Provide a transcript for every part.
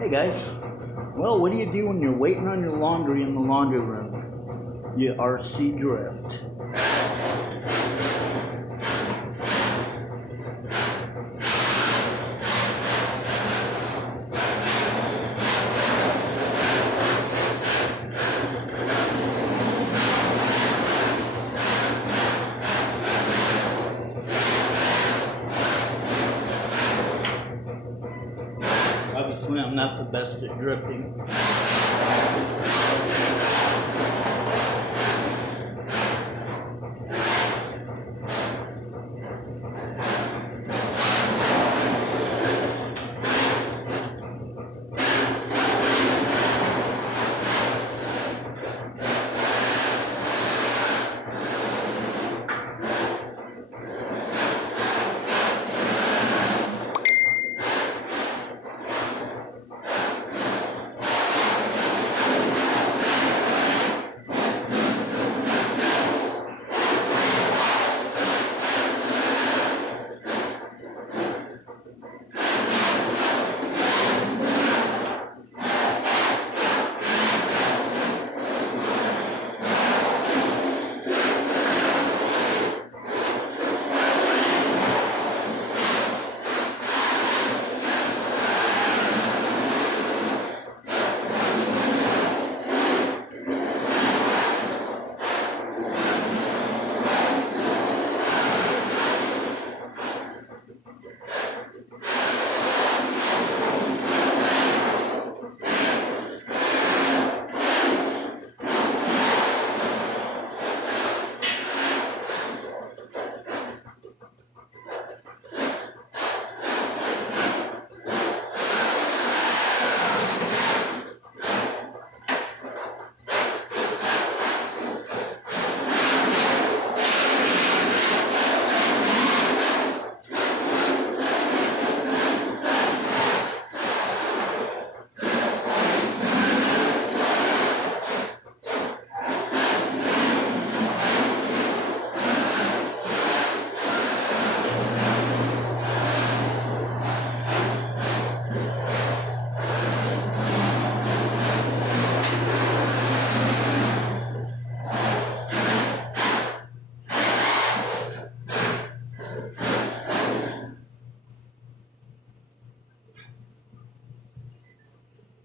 Hey guys, well, what do you do when you're waiting on your laundry in the laundry room? You RC drift. Obviously, I'm not the best at drifting.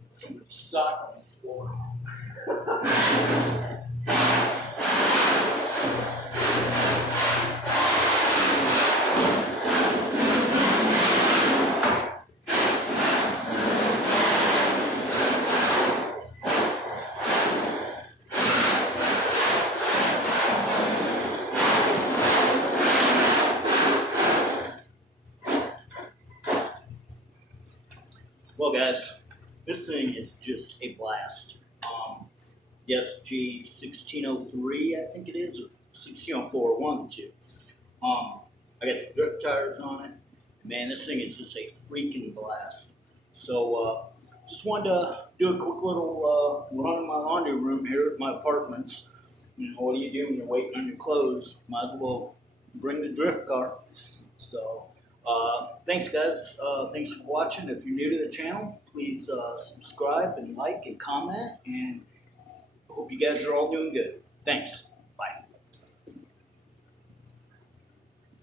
Somebody sock on the floor. Well, guys, this thing is just a blast. The SG 1603, I think it is, or 1604, one of the two. I got the drift tires on it. Man, this thing is just a freaking blast. So, just wanted to do a quick little run in my laundry room here at my apartments. You know, what do you do when you're waiting on your clothes? Might as well bring the drift car. So, thanks guys. Thanks for watching. If you're new to the channel, please subscribe and like and comment. And I hope you guys are all doing good. Thanks.